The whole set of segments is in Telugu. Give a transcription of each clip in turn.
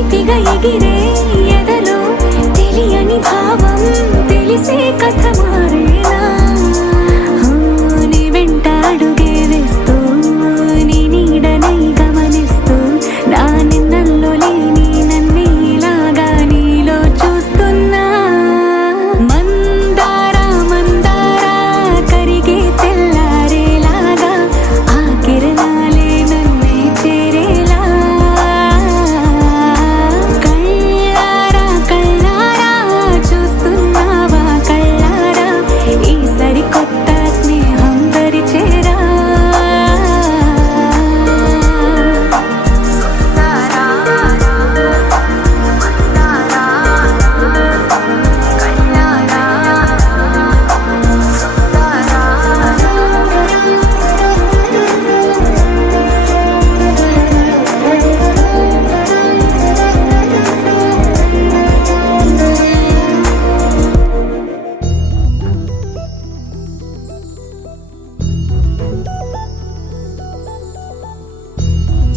చితిగా ఎగిరే ఎదలో తెలియని భావం తెలిసే కథ మారేనా నీ వెంట అడుగే వేస్తూ నీ నీడనై గమనిస్తూ నా నిన్నల్లో లేని నన్నే ఇలాగా నీలో చూస్తున్నా మందారా మందారా కరిగే తెల్లారేలాగా ఆ కిరణాలే నన్నే చేరేలా కళ్ళారా కళ్ళారా చూస్తున్నావా కళ్ళారా ఈ సరికొత్త స్నేహం దరిచేరా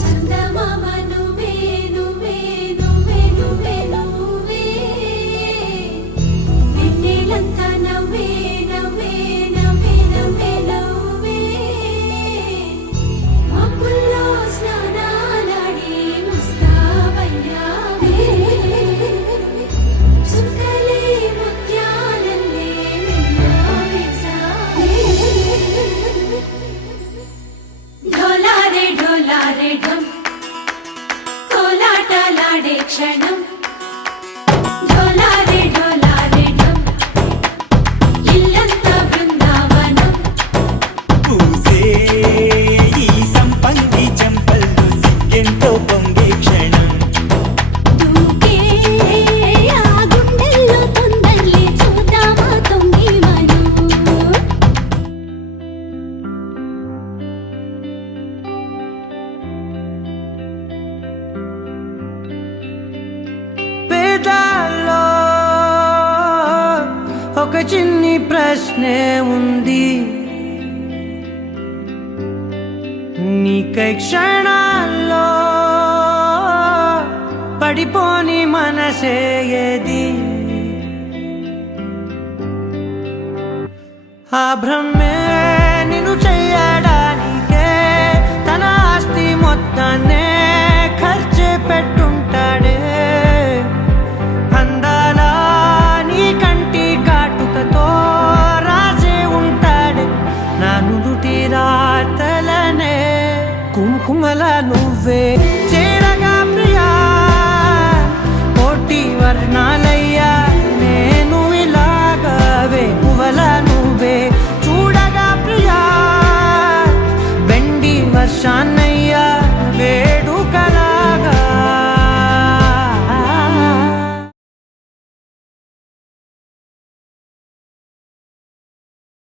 చందమామ నువ్వే నువ్వే నువ్వే నువ్వే నువ్వే వెన్నెలంతా నవ్వే నవ్వే నవ్వే నవ్వే నవ్వే మబ్బుల్లో స్నానాలాడి ముస్తాబయ్యావే చుక్కలే ముత్యాలల్లే మెన్నా వేసావే ढोलारे ढम कोलाटलाडे क्षणं ढोलारे ढम इल्लंता बृंदावनं పూసే ఈ సంపంగి చెంపల్లో సిగ్గెంతో పొంగే క్షణం దూకే ఆ గుండెల్లో తొందల్లి చూద్దామా తొంగి మనం పేదాల్లో ఒక చిన్ని ప్రశ్నే ఉంది నీకై క్షణాల్లో పడిపోని మనసే ఏది ఆ భ్రమే నిన్ను చెయ్యడానికే తన ఆస్తి మొత్తాన్నే ఖర్చు పెట్టుంటాడే అందాల నీ కంటి కాటుకతో రాసే ఉంటాడే నా నుదుటి రాతలనే కుంకుమల నువ్వే చేరగా ప్రియా కోటి వర్ణాలయ్యా నేను ఇలాగ వేకువల